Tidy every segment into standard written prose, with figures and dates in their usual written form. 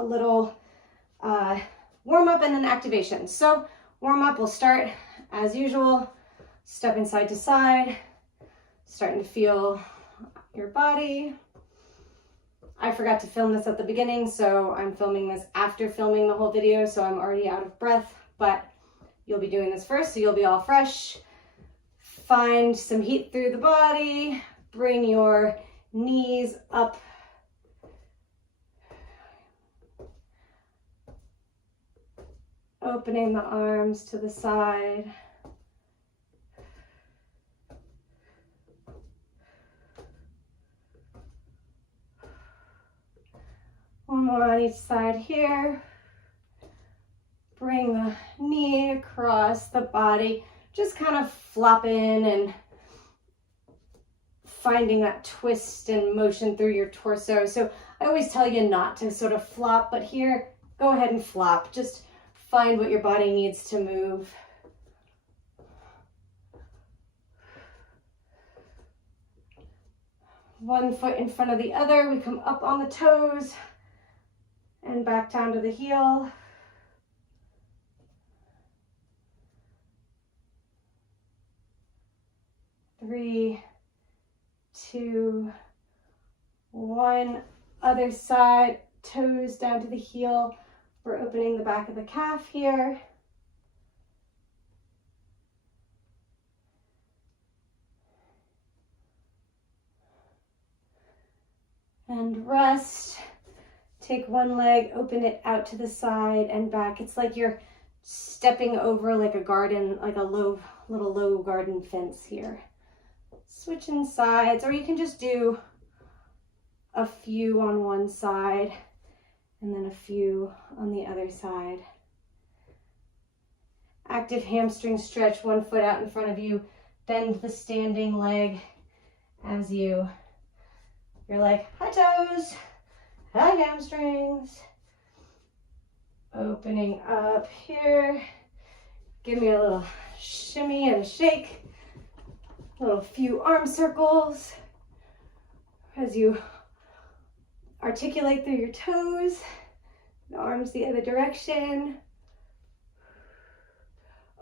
a little warm up and then activation. So warm up, we'll start as usual, stepping side to side, starting to feel your body. I forgot to film this at the beginning, so I'm filming this after filming the whole video, so I'm already out of breath, but you'll be doing this first, so you'll be all fresh. Find some heat through the body, bring your knees up. Opening the arms to the side. One more on each side here. Bring the knee across the body. Just kind of flop in and finding that twist and motion through your torso. So I always tell you not to sort of flop, but here, go ahead and flop. Just find what your body needs to move. One foot in front of the other. We come up on the toes and back down to the heel. Three, two, one. Other side, toes down to the heel. We're opening the back of the calf here. And rest. Take one leg, open it out to the side and back. It's like you're stepping over like a garden, like a little low garden fence here. Switching sides, or you can just do a few on one side and then a few on the other side. Active hamstring stretch, one foot out in front of you. Bend the standing leg as you're like, hi toes. Hi hamstrings. Opening up here. Give me a little shimmy and a shake. A little few arm circles as you articulate through your toes. The arms the other direction.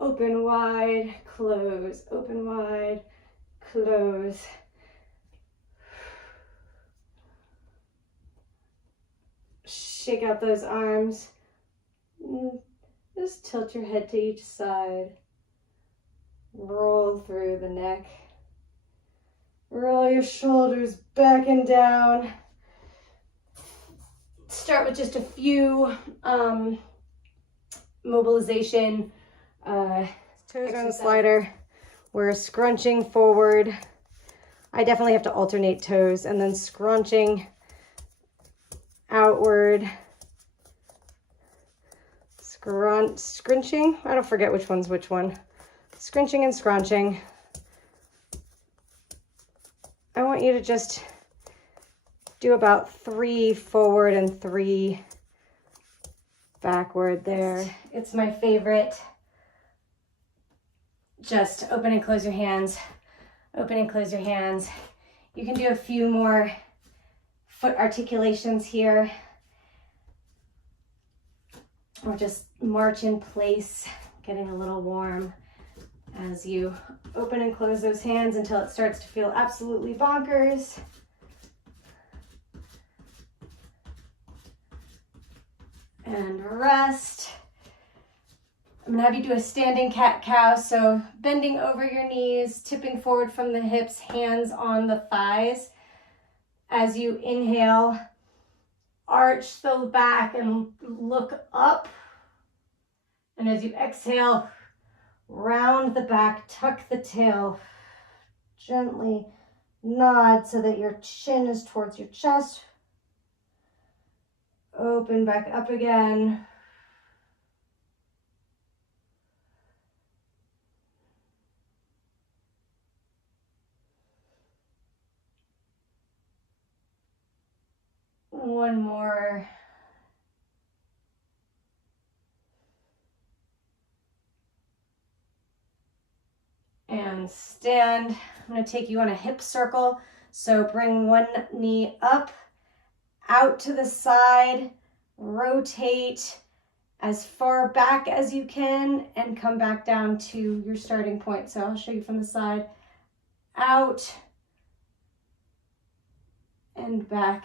Open wide, close. Open wide, close. Shake out those arms. Just tilt your head to each side. Roll through the neck. Roll your shoulders back and down. Start with just a few mobilization. Toes on the slider. We're scrunching forward. I definitely have to alternate toes and then scrunching outward, scrunching, I don't forget which one's which one, scrunching and scrunching. I want you to just do about 3 forward and 3 backward there. It's my favorite. Just open and close your hands, open and close your hands. You can do a few more foot articulations here, or just march in place, getting a little warm as you open and close those hands until it starts to feel absolutely bonkers. And rest. I'm gonna have you do a standing cat-cow, so bending over your knees, tipping forward from the hips, hands on the thighs. As you inhale, arch the back and look up. And as you exhale, round the back, tuck the tail. Gently nod so that your chin is towards your chest. Open back up again. One more. And stand. I'm going to take you on a hip circle. So bring one knee up, out to the side, rotate as far back as you can and come back down to your starting point. So I'll show you from the side. Out and back.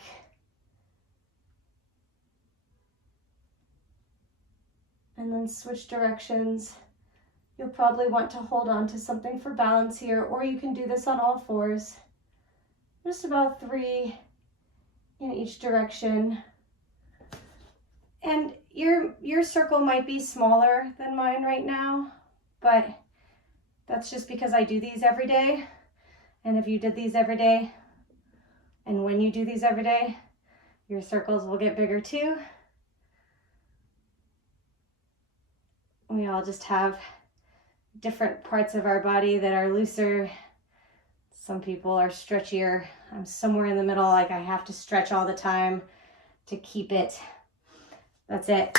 And then switch directions. You'll probably want to hold on to something for balance here, or you can do this on all fours. Just about 3 in each direction. And your circle might be smaller than mine right now, but that's just because I do these every day. And if you did these every day, and when you do these every day, your circles will get bigger too. We all just have different parts of our body that are looser. Some people are stretchier. I'm somewhere in the middle, like I have to stretch all the time to keep it. That's it.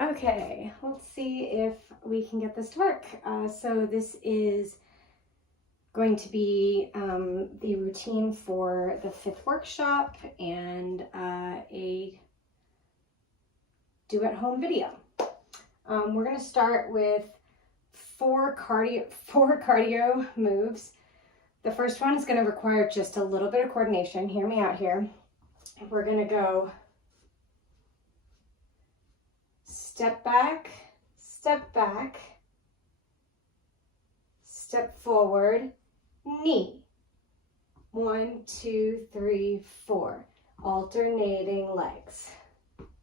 Okay, let's see if we can get this to work. So this is going to be the routine for the 5th workshop and a do-at-home video. We're going to start with 4 cardio moves. The first one is going to require just a little bit of coordination. Hear me out here. We're going to go step back, step forward, knee. 1, 2, 3, 4. Alternating legs.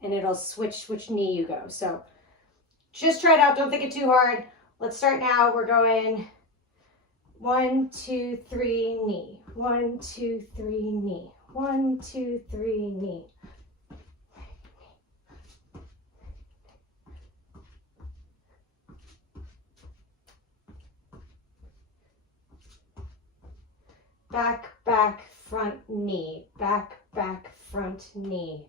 And it'll switch which knee you go. So just try it out. Don't think it too hard. Let's start now. We're going 1, 2, 3, knee. 1, 2, 3, knee. 1, 2, 3, knee. Back, back, front knee. Back, back, front knee.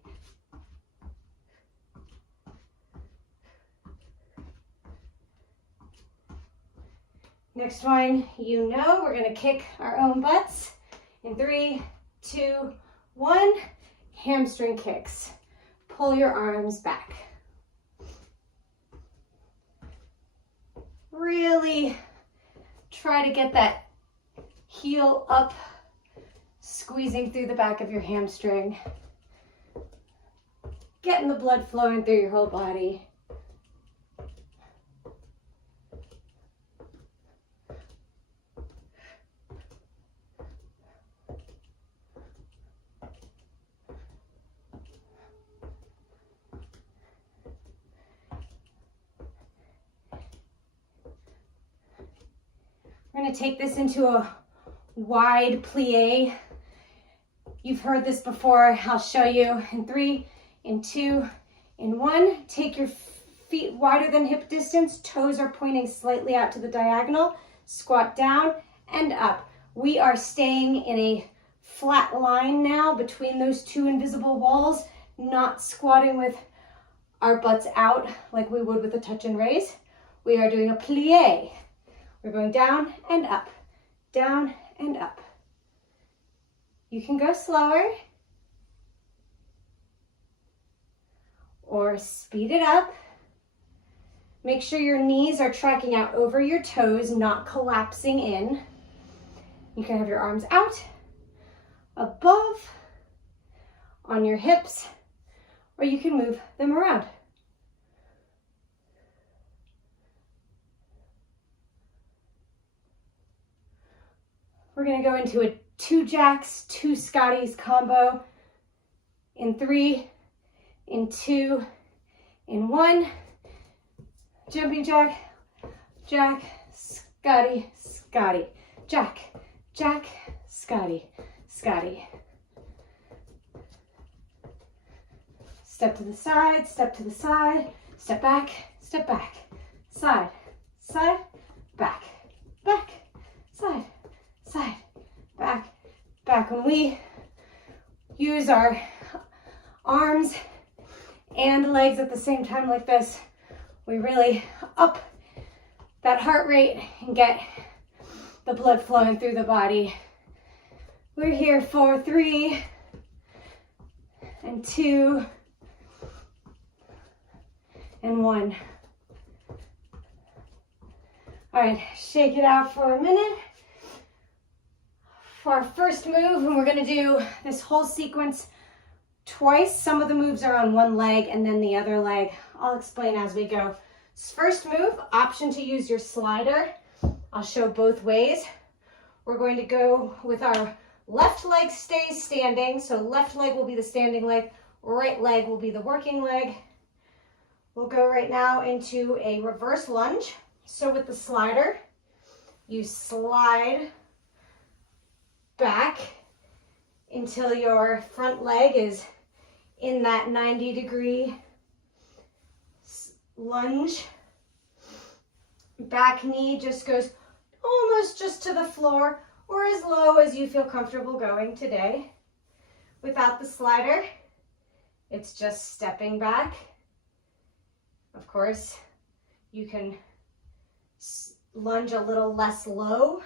Next one, you know, we're gonna kick our own butts. In 3, 2, 1, hamstring kicks. Pull your arms back. Really try to get that heel up, squeezing through the back of your hamstring. Getting the blood flowing through your whole body. We're going to take this into a wide plie. You've heard this before. I'll show you in 3, in 2, in 1. Take your feet wider than hip distance. Toes are pointing slightly out to the diagonal. Squat down and up. We are staying in a flat line now between those 2 invisible walls, not squatting with our butts out like we would with a touch and raise. We are doing a plie. We're going down and up, down and up. You can go slower or speed it up. Make sure your knees are tracking out over your toes, not collapsing in. You can have your arms out, above, on your hips, or you can move them around. We're going to go into a 2 jacks, 2 Scotties combo in 3, in 2, in 1. Jumping jack, jack, Scotty, Scotty, jack, jack, Scotty, Scotty. Step to the side, step to the side, step back, side, side, back, back, side, side, back, back. When we use our arms and legs at the same time like this, we really up that heart rate and get the blood flowing through the body. We're here for 3, and 2 and 1. All right, shake it out for a minute. For our first move, and we're gonna do this whole sequence twice. Some of the moves are on one leg and then the other leg. I'll explain as we go. First move, option to use your slider. I'll show both ways. We're going to go with our left leg stays standing. So left leg will be the standing leg, right leg will be the working leg. We'll go right now into a reverse lunge. So with the slider, you slide back until your front leg is in that 90-degree lunge. Back knee just goes almost just to the floor or as low as you feel comfortable going today. Without the slider, it's just stepping back. Of course, you can lunge a little less low.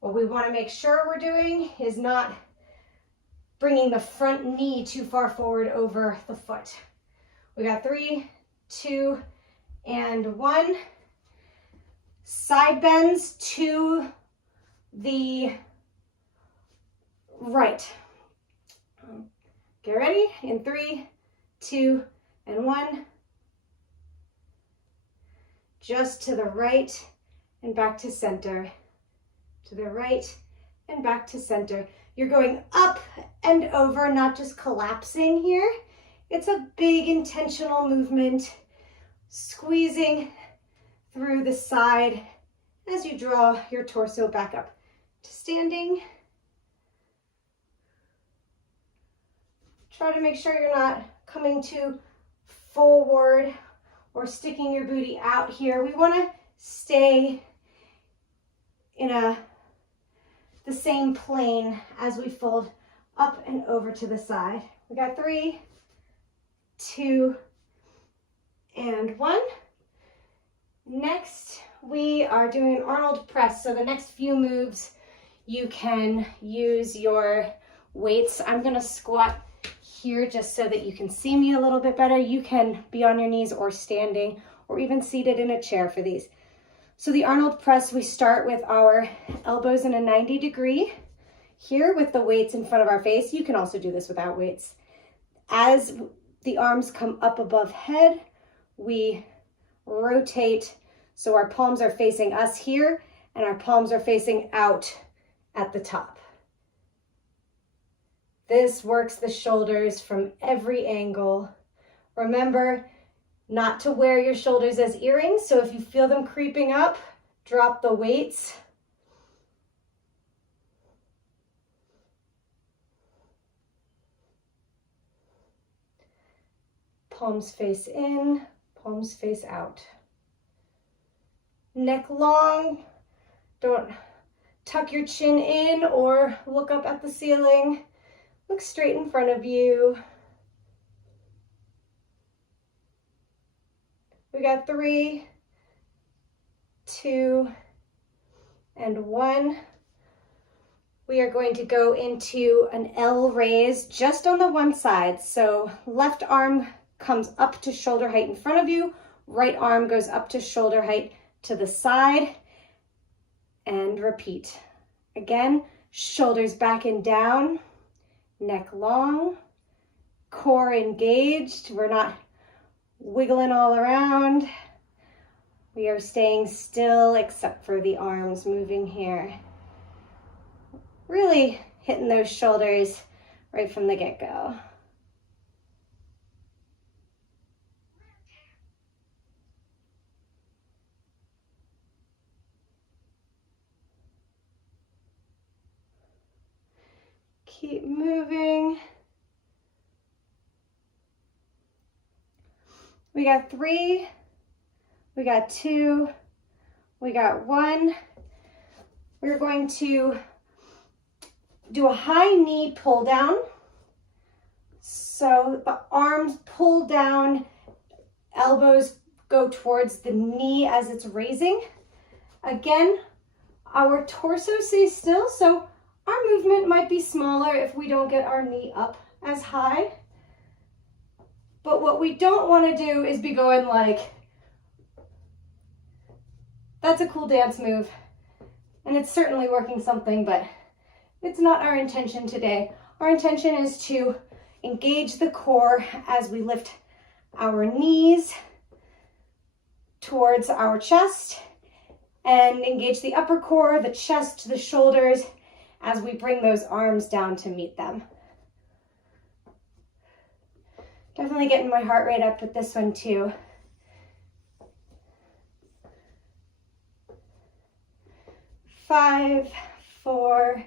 What we want to make sure we're doing is not bringing the front knee too far forward over the foot. We got 3, 2, and 1. Side bends to the right. Get ready in 3, 2, and 1. Just to the right and back to center. To the right and back to center. You're going up and over, not just collapsing here. It's a big intentional movement, squeezing through the side as you draw your torso back up to standing. Try to make sure you're not coming too forward or sticking your booty out here. We want to stay in the same plane as we fold up and over to the side. We got 3, 2, and 1. Next, we are doing an Arnold press. So the next few moves, you can use your weights. I'm gonna squat here just so that you can see me a little bit better. You can be on your knees or standing or even seated in a chair for these. So the Arnold press, we start with our elbows in a 90-degree here with the weights in front of our face. You can also do this without weights. As the arms come up above head, we rotate so our palms are facing us here and our palms are facing out at the top. This works the shoulders from every angle. Remember not to wear your shoulders as earrings, so if you feel them creeping up, drop the weights. Palms face in, palms face out. Neck long, don't tuck your chin in or look up at the ceiling. Look straight in front of you. We got 3, 2, and 1. We are going to go into an L raise just on the one side. So left arm comes up to shoulder height in front of you. Right arm goes up to shoulder height to the side. And repeat. Again, shoulders back and down. Neck long. Core engaged. We're not wiggling all around. We are staying still except for the arms moving here. Really hitting those shoulders right from the get-go. Keep moving. We got 3, we got 2, we got 1. We're going to do a high knee pull down. So the arms pull down, elbows go towards the knee as it's raising. Again, our torso stays still, so our movement might be smaller if we don't get our knee up as high. But what we don't want to do is be going like, that's a cool dance move. And it's certainly working something, but it's not our intention today. Our intention is to engage the core as we lift our knees towards our chest and engage the upper core, the chest, the shoulders as we bring those arms down to meet them. Definitely getting my heart rate up with this one too. 5, 4,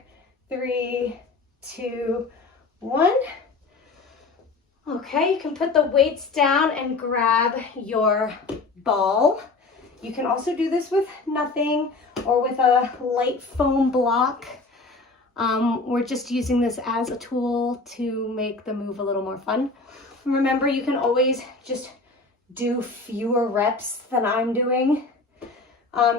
3, 2, 1. Okay, you can put the weights down and grab your ball. You can also do this with nothing or with a light foam block. We're just using this as a tool to make the move a little more fun. Remember, you can always just do fewer reps than I'm doing.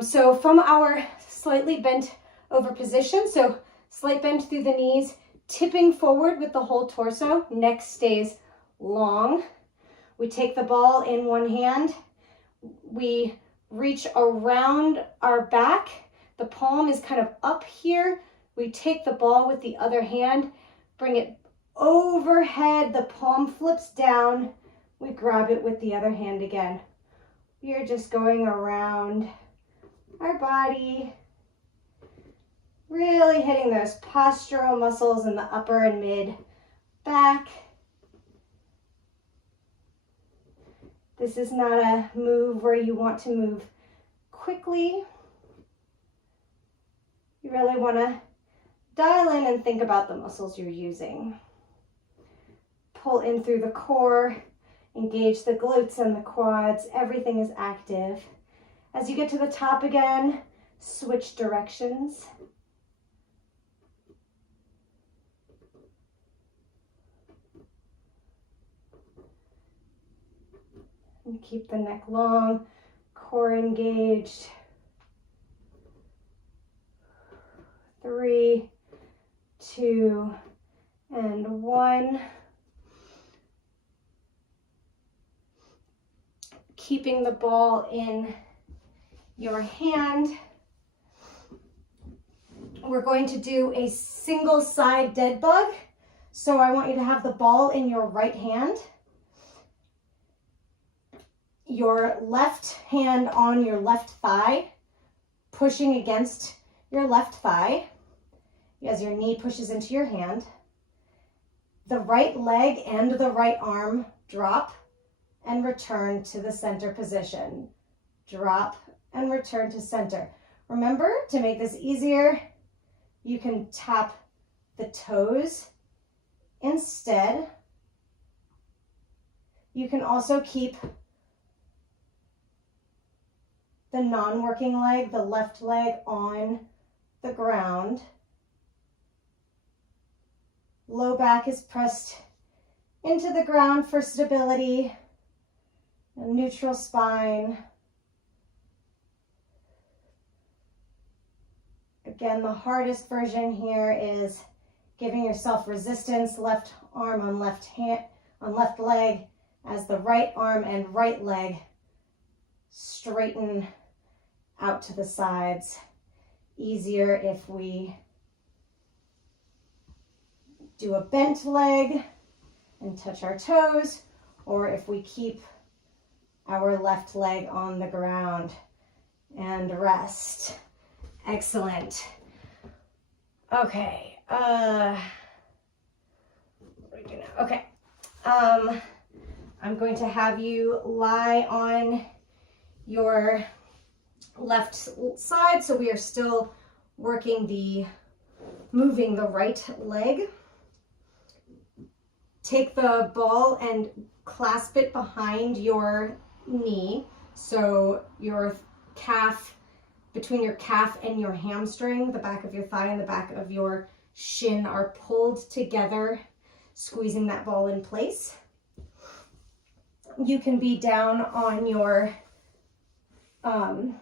So from our slightly bent over position, so slight bend through the knees, tipping forward with the whole torso, neck stays long. We take the ball in one hand, we reach around our back, the palm is kind of up here, we take the ball with the other hand, bring it overhead, the palm flips down, we grab it with the other hand again. We are just going around our body, really hitting those postural muscles in the upper and mid back. This is not a move where you want to move quickly. You really want to dial in and think about the muscles you're using. Pull in through the core, engage the glutes and the quads. Everything is active. As you get to the top again, switch directions. And keep the neck long, core engaged. 3, 2, and 1. Keeping the ball in your hand. We're going to do a single side dead bug. So I want you to have the ball in your right hand. Your left hand on your left thigh, pushing against your left thigh as your knee pushes into your hand. The right leg and the right arm drop and return to the center position. Drop and return to center. Remember, to make this easier, you can tap the toes instead. You can also keep the non-working leg, the left leg, on the ground. Low back is pressed into the ground for stability. A neutral spine. Again, the hardest version here is giving yourself resistance, left arm on left hand, on left leg, as the right arm and right leg straighten out to the sides. Easier if we do a bent leg and touch our toes, or if we keep our left leg on the ground and rest. Excellent. Okay. What do we do now? Okay. I'm going to have you lie on your left side, so we are still working moving the right leg. Take the ball and clasp it behind your knee, so your calf, between your calf and your hamstring, the back of your thigh and the back of your shin are pulled together, squeezing that ball in place. You can be down on your hand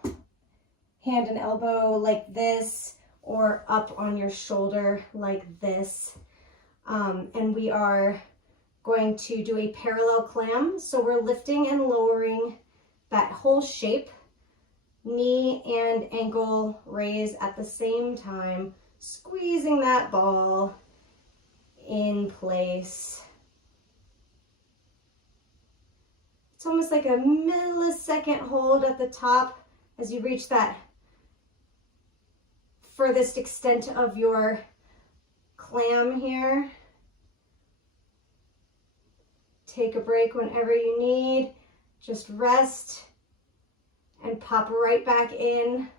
and elbow like this, or up on your shoulder like this. and we are going to do a parallel clam. So we're lifting and lowering that whole shape, knee and ankle raise at the same time, squeezing that ball in place. It's almost like a millisecond hold at the top as you reach that furthest extent of your clam here. Take a break whenever you need. Just rest and pop right back in.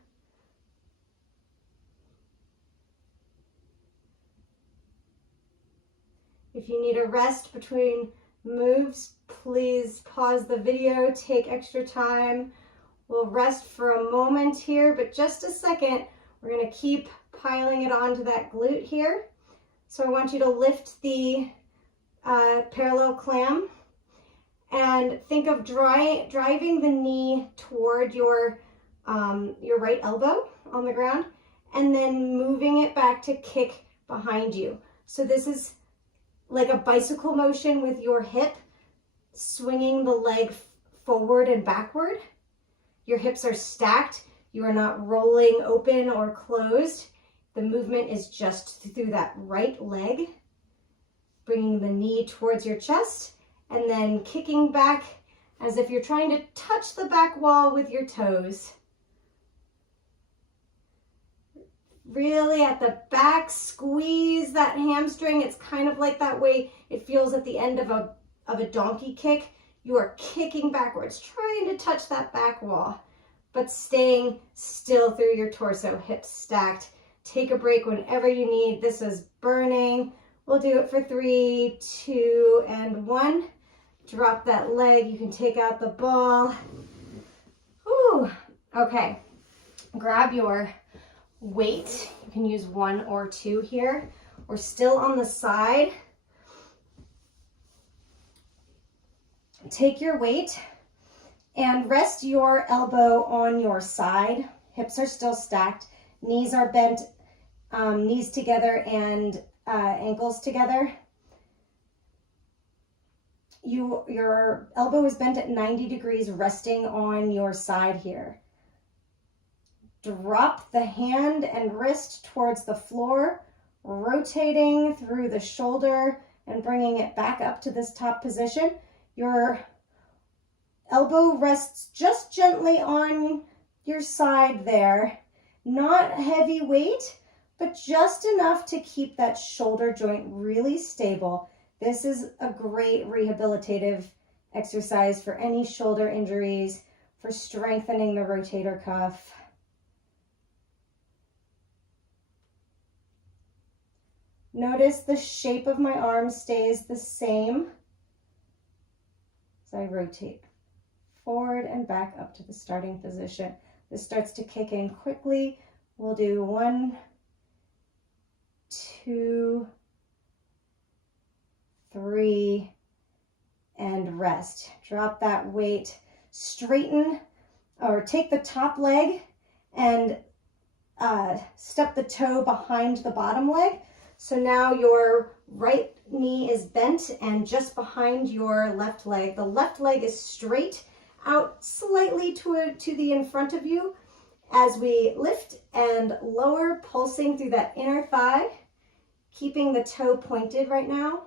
If you need a rest between moves, please pause the video, take extra time. We'll rest for a moment here, but just a second. We're going to keep piling it onto that glute here. So I want you to lift the parallel clam and think of driving the knee toward your right elbow on the ground and then moving it back to kick behind you. So this is like a bicycle motion with your hip, swinging the leg forward and backward. Your hips are stacked. You are not rolling open or closed. The movement is just through that right leg, bringing the knee towards your chest and then kicking back as if you're trying to touch the back wall with your toes. Really at the back, squeeze that hamstring. It's kind of like that way it feels at the end of a donkey kick. You are kicking backwards, trying to touch that back wall, but staying still through your torso, hips stacked. Take a break whenever you need. This is burning. We'll do it for 3, 2, and 1. Drop that leg. You can take out the ball. Whew. Okay. Grab your weight. You can use 1 or 2 here. We're still on the side. Take your weight and rest your elbow on your side. Hips are still stacked. Knees are bent, knees together and ankles together. Your elbow is bent at 90 degrees, resting on your side here. Drop the hand and wrist towards the floor, rotating through the shoulder and bringing it back up to this top position. Your elbow rests just gently on your side there. Not heavy weight, but just enough to keep that shoulder joint really stable. This is a great rehabilitative exercise for any shoulder injuries, for strengthening the rotator cuff. Notice the shape of my arm stays the same as I rotate forward and back up to the starting position. This starts to kick in quickly. We'll do 1, 2, 3, and rest. Drop that weight, straighten or take the top leg and step the toe behind the bottom leg. So now your right knee is bent and just behind your left leg. The left leg is straight out slightly to the in front of you as we lift and lower, pulsing through that inner thigh, keeping the toe pointed right now.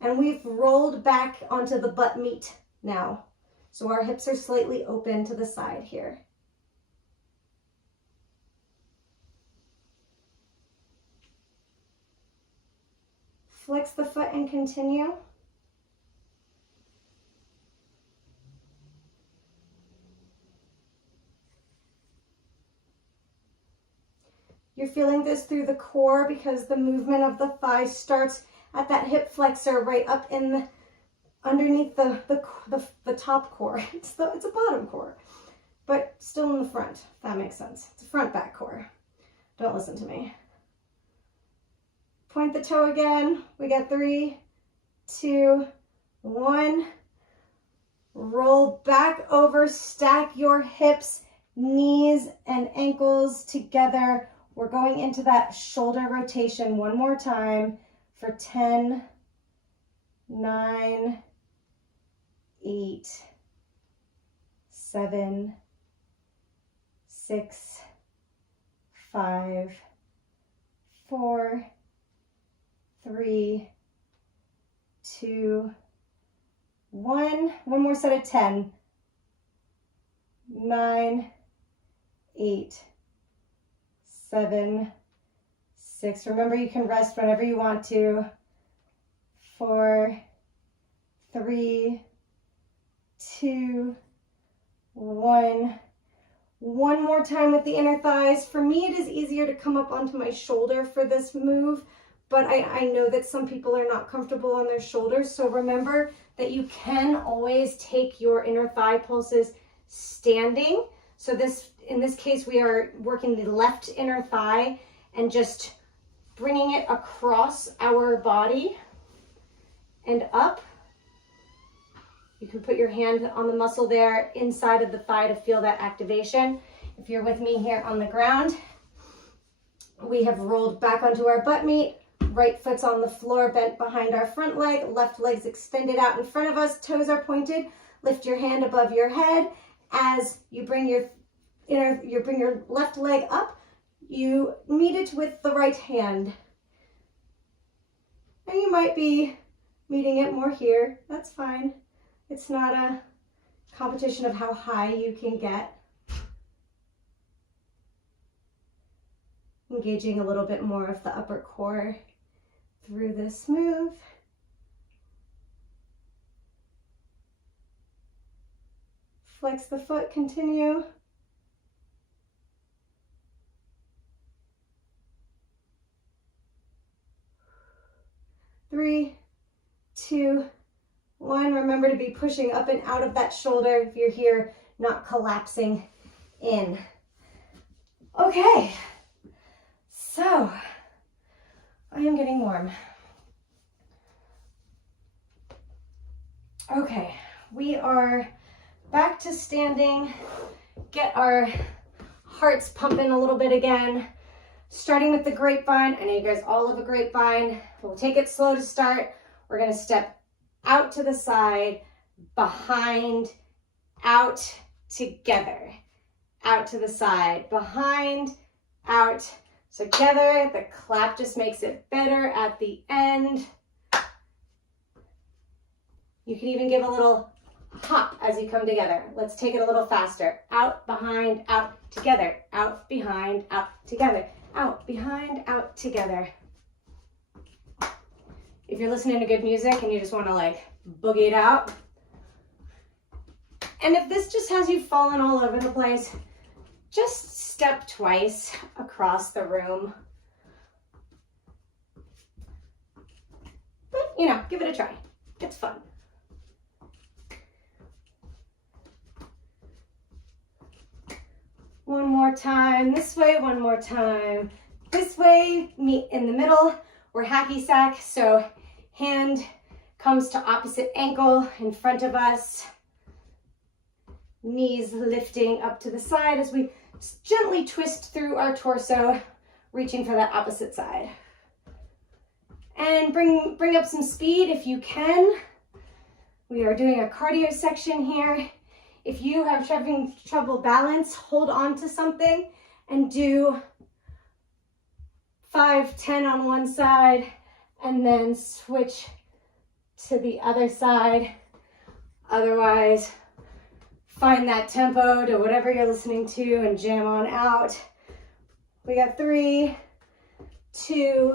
And we've rolled back onto the butt meat now. So our hips are slightly open to the side here. Flex the foot and continue. You're feeling this through the core because the movement of the thigh starts at that hip flexor right up in the, underneath the top core. It's a bottom core, but still in the front, if that makes sense. It's a front back core. Don't listen to me. Point the toe again. We got 3, 2, 1. Roll back over, stack your hips, knees and ankles together. We're going into that shoulder rotation one more time. for 10, 9, 8, 7, 6, 5, 4, 3, 2, 1. One more set of 10. 9, 8, 7, 6. Remember, you can rest whenever you want to. 4, 3, 2, 1. One more time with the inner thighs. For me, it is easier to come up onto my shoulder for this move, but I know that some people are not comfortable on their shoulders. So remember that you can always take your inner thigh pulses standing. So in this case, we are working the left inner thigh and just bringing it across our body and up. You can put your hand on the muscle there inside of the thigh to feel that activation. If you're with me here on the ground, we have rolled back onto our butt meat. Right foot's on the floor, bent behind our front leg. Left leg's extended out in front of us. Toes are pointed. Lift your hand above your head. As you bring your left leg up, you meet it with the right hand. And you might be meeting it more here. That's fine. It's not a competition of how high you can get. Engaging a little bit more of the upper core through this move. Flex the foot, continue. Three, 2, 1. Remember to be pushing up and out of that shoulder if you're here, not collapsing in. Okay, so I am getting warm. Okay, we are back to standing. Get our hearts pumping a little bit again. Starting with the grapevine. I know you guys all love a grapevine. We'll take it slow to start. We're going to step out to the side, behind, out, together. Out to the side, behind, out, together. The clap just makes it better at the end. You can even give a little hop as you come together. Let's take it a little faster. Out, behind, out, together. Out, behind, out, together. Out, behind, out, together. If you're listening to good music and you just want to like boogie it out. And if this just has you falling all over the place, just step twice across the room. But, you know, give it a try. It's fun. One more time this way, one more time this way. Meet in the middle. We're hacky sack, so hand comes to opposite ankle in front of us. Knees lifting up to the side as we gently twist through our torso, reaching for that opposite side. And bring up some speed if you can. We are doing a cardio section here. If you have having trouble balance, hold on to something and do 5, 10 on one side and then switch to the other side. Otherwise, find that tempo to whatever you're listening to and jam on out. We got 3, 2,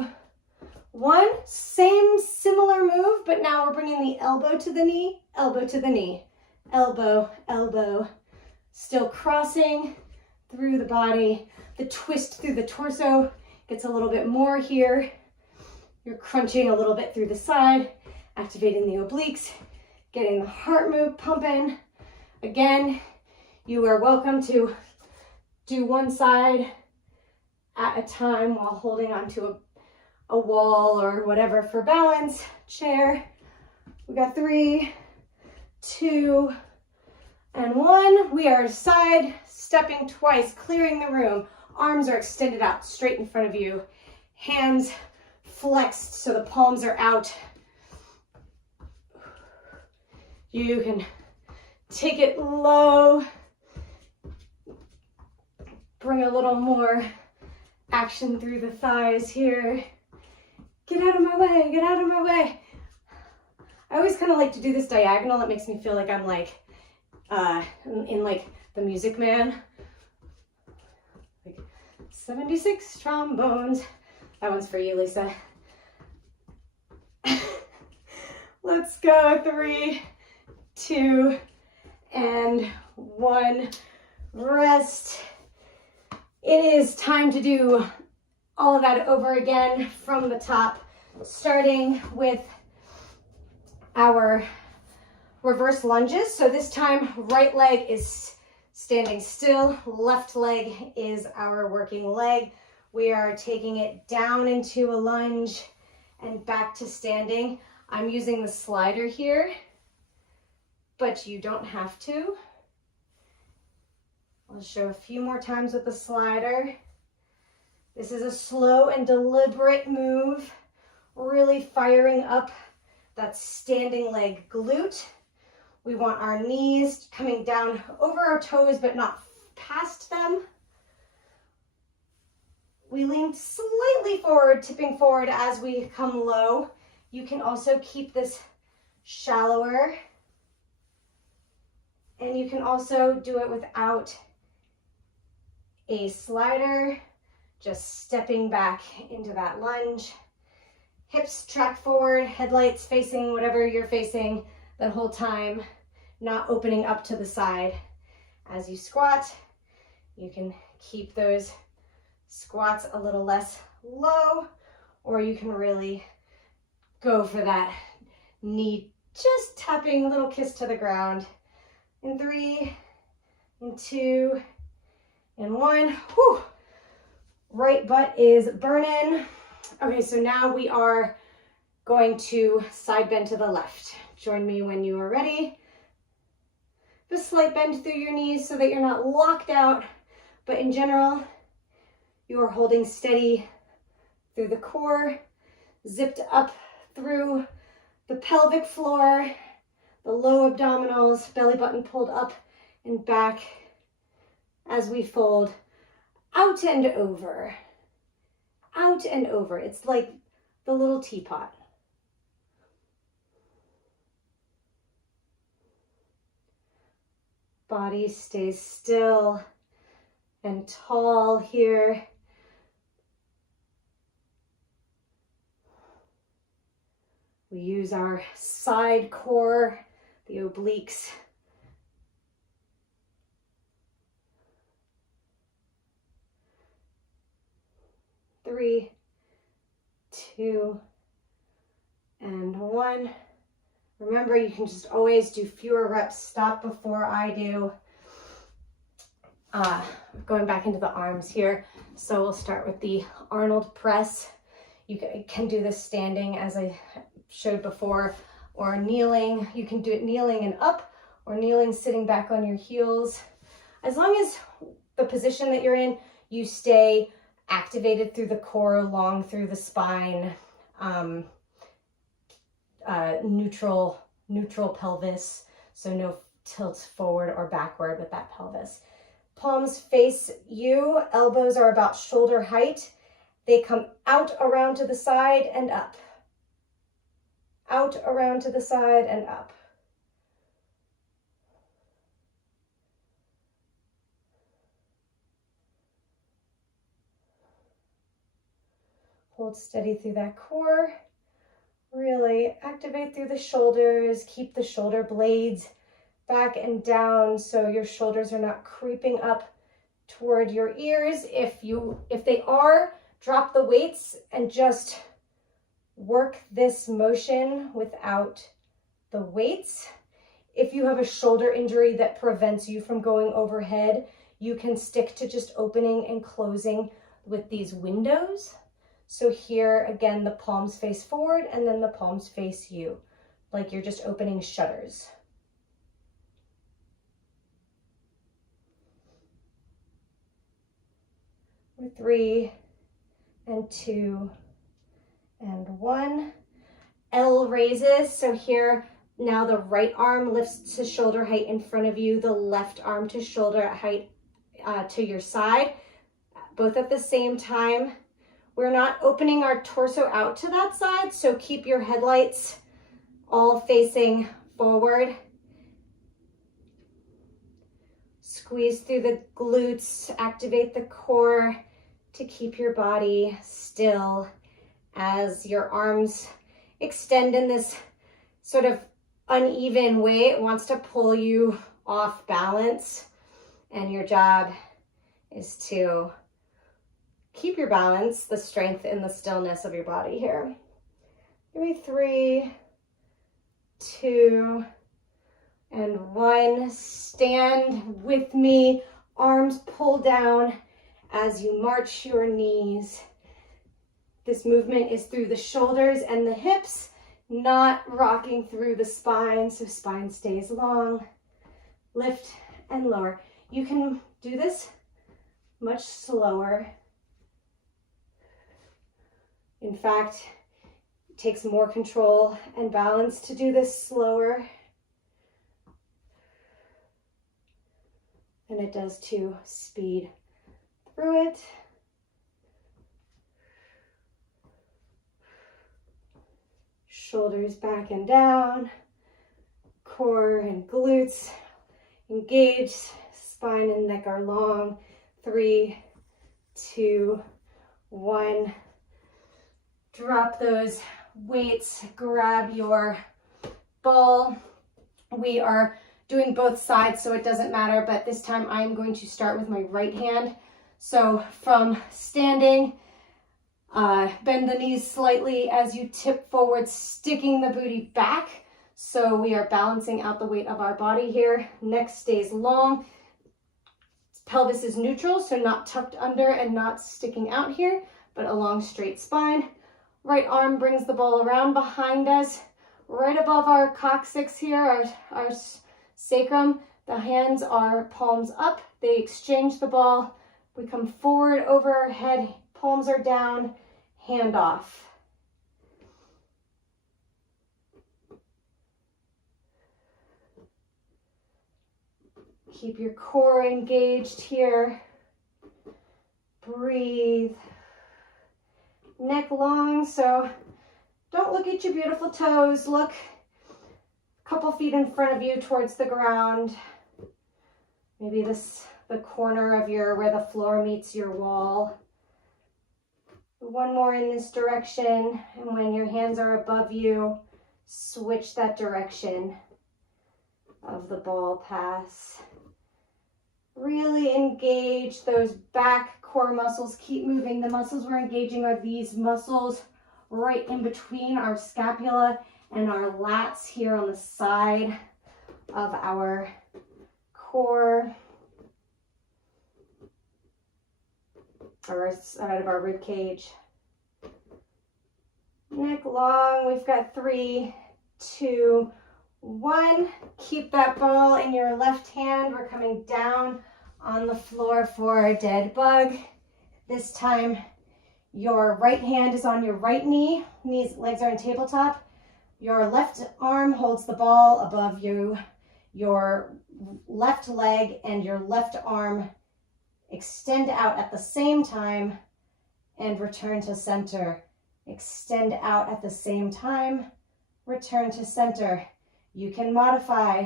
1. Same similar move, but now we're bringing the elbow to the knee, elbow to the knee. Elbow, elbow, still crossing through the body. The twist through the torso gets a little bit more here. You're crunching a little bit through the side, activating the obliques, getting the heart move pumping. Again, you are welcome to do one side at a time while holding onto a wall or whatever for balance, chair. We got 3, 2, and 1. We are side stepping twice, clearing the room. Arms are extended out straight in front of you. Hands flexed so the palms are out. You can take it low. Bring a little more action through the thighs here. Get out of my way, get out of my way. I always kind of like to do this diagonal. It makes me feel like I'm like in like the Music Man. Like 76 trombones. That one's for you, Lisa. Let's go. 3, 2, and 1. Rest. It is time to do all of that over again from the top, starting with our reverse lunges. So this time, right leg is standing still, left leg is our working leg. We are taking it down into a lunge and back to standing. I'm using the slider here, but you don't have to. I'll show a few more times with the slider. This is a slow and deliberate move, really firing up that standing leg glute. We want our knees coming down over our toes, but not past them. We lean slightly forward, tipping forward as we come low. You can also keep this shallower. And you can also do it without a slider, just stepping back into that lunge. Hips track forward, headlights facing whatever you're facing the whole time, not opening up to the side. As you squat, you can keep those squats a little less low, or you can really go for that knee just tapping, a little kiss to the ground. In 3, and 2, and 1. Whew. Right butt is burning. Okay, so now we are going to side bend to the left. Join me when you are ready. Just slight bend through your knees so that you're not locked out, but in general, you are holding steady through the core, zipped up through the pelvic floor, the low abdominals, belly button pulled up and back as we fold out and over. Out and over. It's like the little teapot. Body stays still and tall here. We use our side core, the obliques. Three, 2, and 1. Remember, you can just always do fewer reps. Stop before I do. Going back into the arms here. So we'll start with the Arnold press. You can do this standing as I showed before, or kneeling. You can do it kneeling and up, or kneeling sitting back on your heels. As long as the position that you're in, you stay activated through the core, long through the spine, neutral pelvis, so no tilts forward or backward with that pelvis. Palms face you, elbows are about shoulder height. They come out around to the side and up. Out around to the side and up. Hold steady through that core. Really activate through the shoulders. Keep the shoulder blades back and down so your shoulders are not creeping up toward your ears. If they are, drop the weights and just work this motion without the weights. If you have a shoulder injury that prevents you from going overhead, you can stick to just opening and closing with these windows. So here, again, the palms face forward and then the palms face you, like you're just opening shutters. We're 3, and 2, and 1. L raises, so here now the right arm lifts to shoulder height in front of you, the left arm to shoulder height to your side, both at the same time. We're not opening our torso out to that side, so keep your headlights all facing forward. Squeeze through the glutes, activate the core to keep your body still as your arms extend in this sort of uneven way. It wants to pull you off balance, and your job is to keep your balance, the strength and the stillness of your body here. Give me 3, 2, and 1. Stand with me, arms pull down as you march your knees. This movement is through the shoulders and the hips, not rocking through the spine, so spine stays long. Lift and lower. You can do this much slower. In fact, it takes more control and balance to do this slower than it does to speed through it. Shoulders back and down, core and glutes engaged, spine and neck are long. 3, 2, 1. Drop those weights, grab your ball. We are doing both sides, so it doesn't matter, but this time I'm going to start with my right hand. So from standing, bend the knees slightly as you tip forward, sticking the booty back. So we are balancing out the weight of our body here. Neck stays long. Pelvis is neutral, so not tucked under and not sticking out here, but a long straight spine. Right arm brings the ball around behind us, right above our coccyx here, our sacrum. The hands are palms up. They exchange the ball. We come forward over our head, palms are down, hand off. Keep your core engaged here. Breathe. Neck long, so don't look at your beautiful toes. Look a couple feet in front of you towards the ground. Maybe the corner of where the floor meets your wall. 1 more in this direction, and when your hands are above you, switch that direction of the ball pass. Really engage those back core muscles. Keep moving. The muscles we're engaging are these muscles right in between our scapula and our lats here on the side of our core, or side of our rib cage. Neck long. We've got 3, 2, 1. Keep that ball in your left hand. We're coming down on the floor for a dead bug. This time your right hand is on your right knee. Legs are in tabletop. Your left arm holds the ball above you. Your left leg and your left arm extend out at the same time and return to center. Extend out at the same time, return to center. You can modify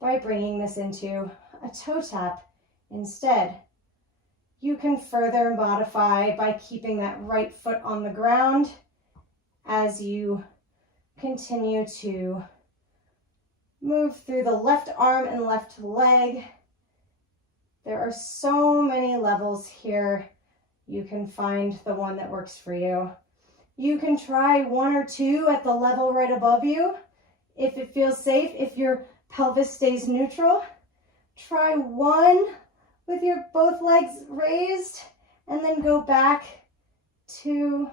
by bringing this into a toe tap instead. You can further modify by keeping that right foot on the ground as you continue to move through the left arm and left leg. There are so many levels here. You can find the one that works for you. You can try 1 or 2 at the level right above you. If it feels safe, if your pelvis stays neutral, try 1 with your both legs raised, and then go back to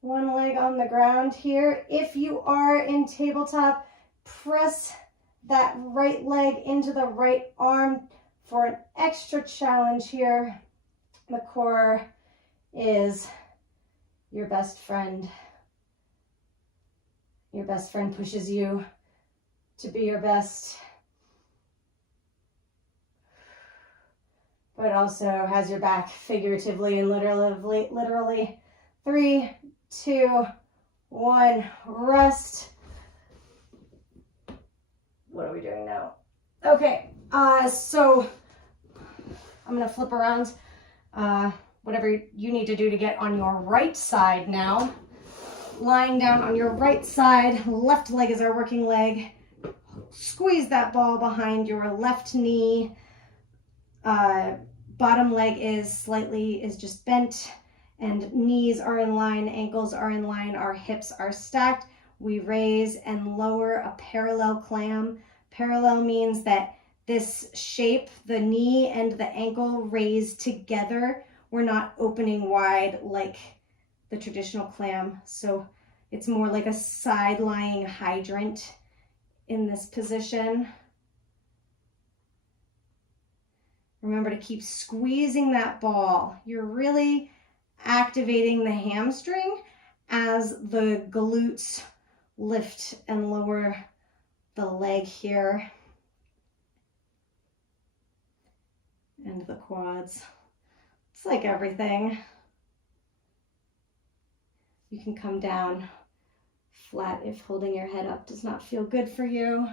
1 leg on the ground here. If you are in tabletop, press that right leg into the right arm for an extra challenge here. The core is your best friend. Your best friend pushes you to be your best, but also has your back figuratively and literally. 3, 2, 1, rest. What are we doing now? Okay, so I'm gonna flip around. Whatever you need to do to get on your right side now. Lying down on your right side, left leg is our working leg. Squeeze that ball behind your left knee. Bottom leg is just bent, and knees are in line, ankles are in line, our hips are stacked. We raise and lower a parallel clam. Parallel means that this shape, the knee and the ankle raise together. We're not opening wide like the traditional clam. So it's more like a side-lying hydrant in this position. Remember to keep squeezing that ball. You're really activating the hamstring as the glutes lift and lower the leg here. And the quads. It's like everything. You can come down flat if holding your head up does not feel good for you.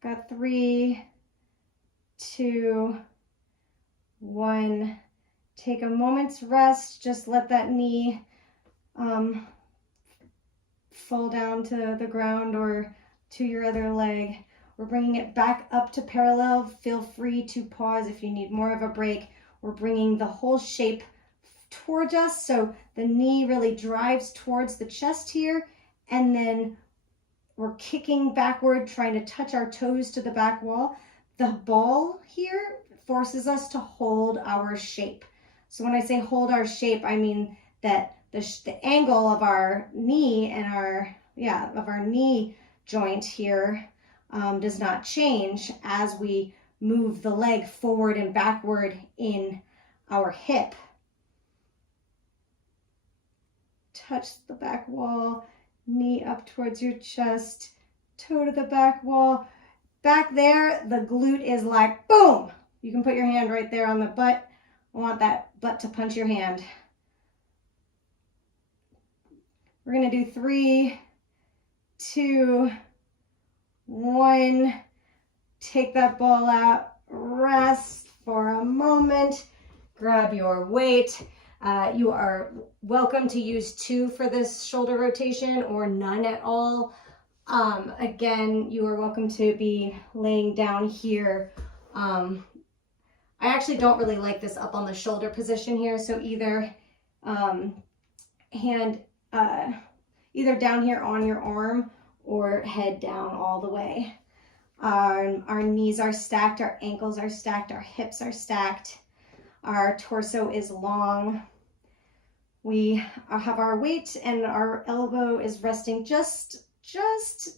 Got 3, 2, 1. Take a moment's rest. Just let that knee fall down to the ground or to your other leg. We're bringing it back up to parallel. Feel free to pause if you need more of a break. We're bringing the whole shape towards us, so the knee really drives towards the chest here, and then we're kicking backward, trying to touch our toes to the back wall. The ball here forces us to hold our shape. So when I say hold our shape, I mean that the angle of our knee and our knee joint here does not change as we move the leg forward and backward in our hip. Touch the back wall, knee up towards your chest, toe to the back wall. Back there, the glute is like, boom! You can put your hand right there on the butt. I want that butt to punch your hand. We're gonna do 3, 2, 1. Take that ball out, rest for a moment, grab your weight. You are welcome to use 2 for this shoulder rotation or none at all. Again, you are welcome to be laying down here. I actually don't really like this up on the shoulder position here, so either either down here on your arm or head down all the way. Our knees are stacked, our ankles are stacked, our hips are stacked, our torso is long. We have our weight and our elbow is resting just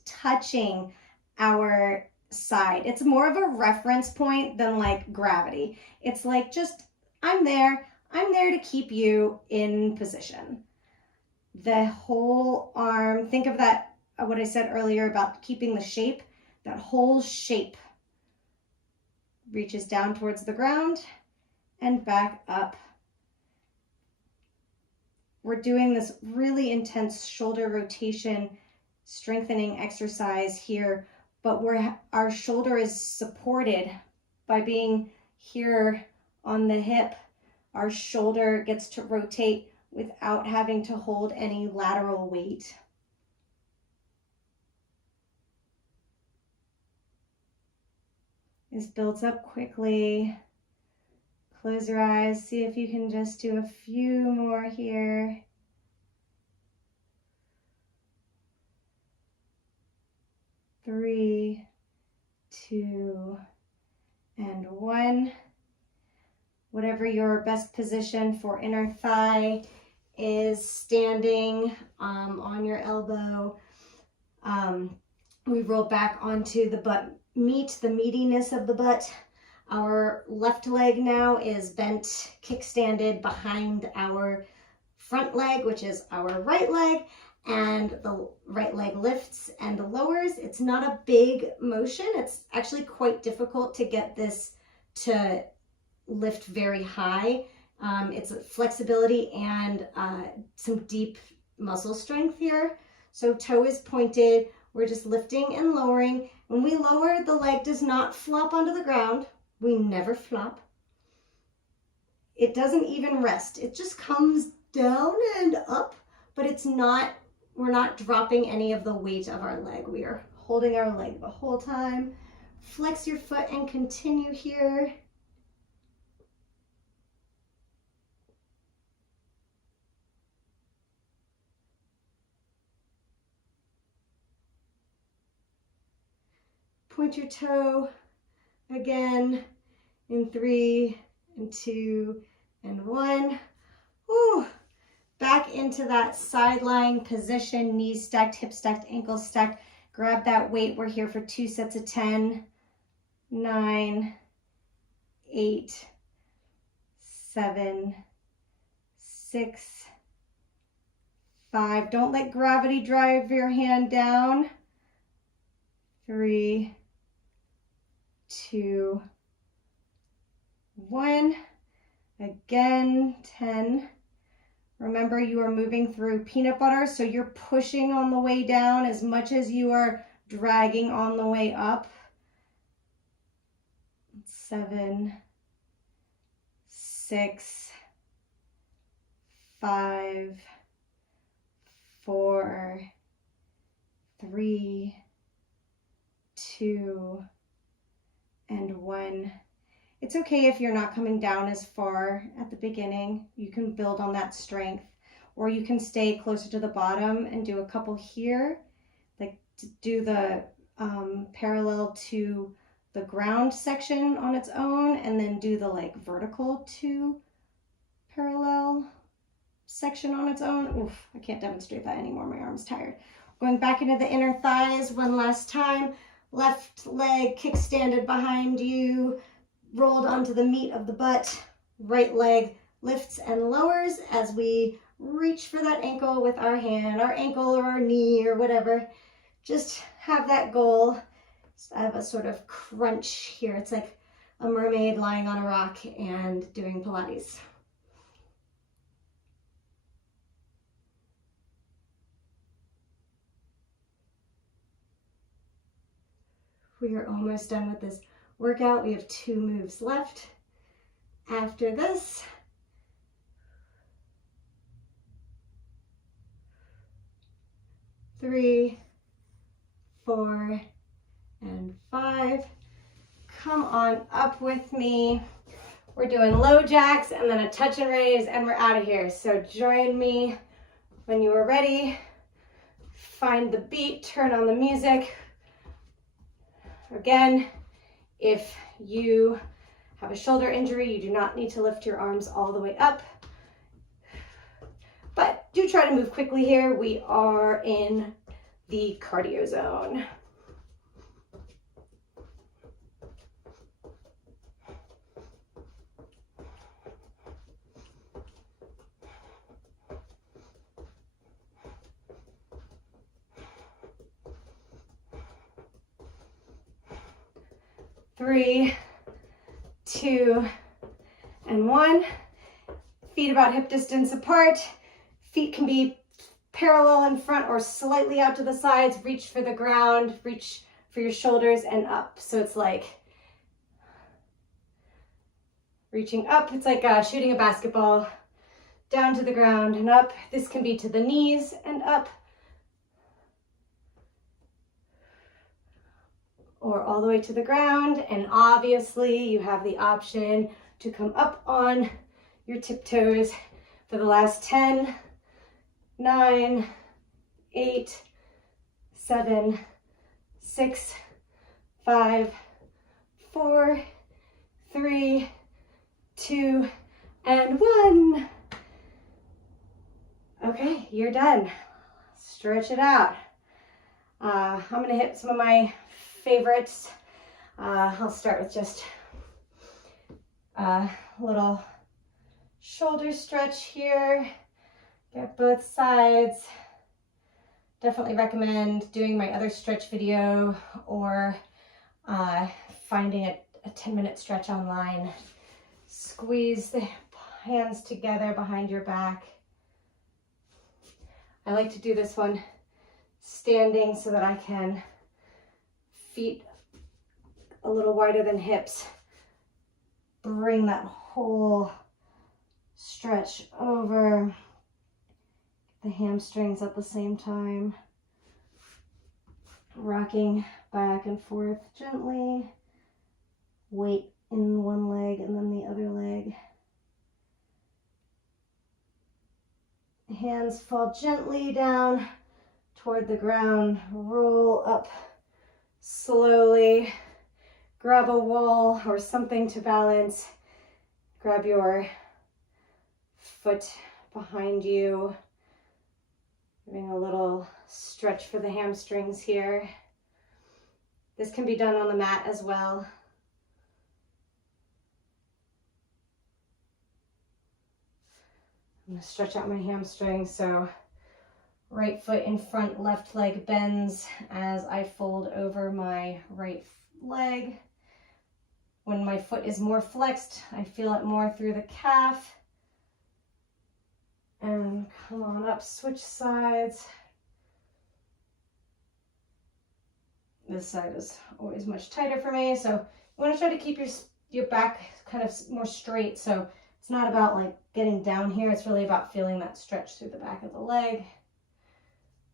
touching our side. It's more of a reference point than like gravity. It's like just, I'm there to keep you in position. The whole arm, think of that, what I said earlier about keeping the shape, that whole shape reaches down towards the ground and back up. We're doing this really intense shoulder rotation, strengthening exercise here, but our shoulder is supported by being here on the hip. Our shoulder gets to rotate without having to hold any lateral weight. This builds up quickly. Close your eyes, see if you can just do a few more here. Three, 2, and 1. Whatever your best position for inner thigh is, standing on your elbow. We roll back onto the butt meat, the meatiness of the butt. Our left leg now is bent, kickstanded behind our front leg, which is our right leg, and the right leg lifts and lowers. It's not a big motion. It's actually quite difficult to get this to lift very high. It's flexibility and some deep muscle strength here. So toe is pointed. We're just lifting and lowering. When we lower, the leg does not flop onto the ground. We never flop. It doesn't even rest. It just comes down and up, but we're not dropping any of the weight of our leg. We are holding our leg the whole time. Flex your foot and continue here. Point your toe again in 3 and 2 and 1. Woo. Back into that side lying position, knees stacked, hips stacked, ankles stacked. Grab that weight. We're here for 2 sets of 10, 9, 8, 7, 6, 5. Don't let gravity drive your hand down. 3, 2, 1. Again, 10. Remember, you are moving through peanut butter, so you're pushing on the way down as much as you are dragging on the way up. 7, 6, 5, 4, 3, 2, and 1. It's okay if you're not coming down as far at the beginning. You can build on that strength, or you can stay closer to the bottom and do a couple here, like to do the parallel to the ground section on its own, and then do the like vertical to parallel section on its own. Oof, I can't demonstrate that anymore. My arm's tired. Going back into the inner thighs one last time. Left leg kickstanded behind you, rolled onto the meat of the butt. Right leg lifts and lowers as we reach for that ankle with our hand, our ankle or our knee or whatever. Just have that goal. I have a sort of crunch here. It's like a mermaid lying on a rock and doing Pilates. We are almost done with this workout. We have 2 moves left. After this, three, 4, and 5. Come on up with me. We're doing low jacks and then a touch and raise, and we're out of here. So join me when you are ready. Find the beat, turn on the music. Again, if you have a shoulder injury, you do not need to lift your arms all the way up. But do try to move quickly here. We are in the cardio zone. Three, 2, and 1. Feet about hip distance apart. Feet can be parallel in front or slightly out to the sides. Reach for the ground, reach for your shoulders and up. So it's like reaching up. It's like shooting a basketball down to the ground and up. This can be to the knees and up, or all the way to the ground. And obviously you have the option to come up on your tiptoes for the last 10, 9, 8, 7, 6, 5, 4, 3, 2, and 1. Okay, you're done. Stretch it out. I'm gonna hit some of my favorites. I'll start with just a little shoulder stretch here. Get both sides. Definitely recommend doing my other stretch video or finding a 10-minute stretch online. Squeeze the hands together behind your back. I like to do this one standing so that I can feet a little wider than hips. Bring that whole stretch over the hamstrings at the same time. Rocking back and forth gently. Weight in one leg and then the other leg. Hands fall gently down toward the ground. Roll up slowly. Grab a wall or something to balance. Grab your foot behind you. Giving a little stretch for the hamstrings here. This can be done on the mat as well. I'm going to stretch out my hamstrings, so right foot in front, left leg bends as I fold over my right leg. When my foot is more flexed, I feel it more through the calf. And come on up, switch sides. This side is always much tighter for me, so you want to try to keep your back kind of more straight, so it's not about like getting down here, it's really about feeling that stretch through the back of the leg.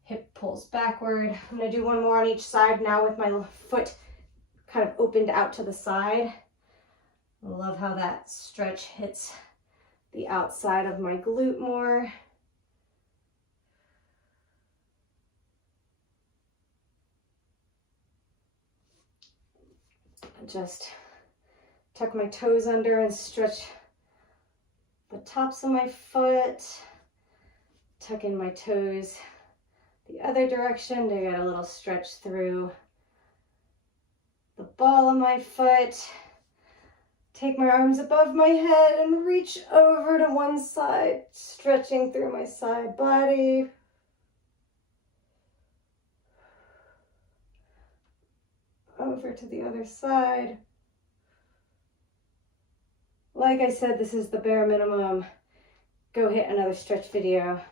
Hip pulls backward. I'm going to do one more on each side now with my foot kind of opened out to the side. I love how that stretch hits the outside of my glute more. Just tuck my toes under and stretch the tops of my foot. Tuck in my toes the other direction to get a little stretch through the ball of my foot. Take my arms above my head and reach over to one side, stretching through my side body. Over to the other side. Like I said, this is the bare minimum. Go hit another stretch video.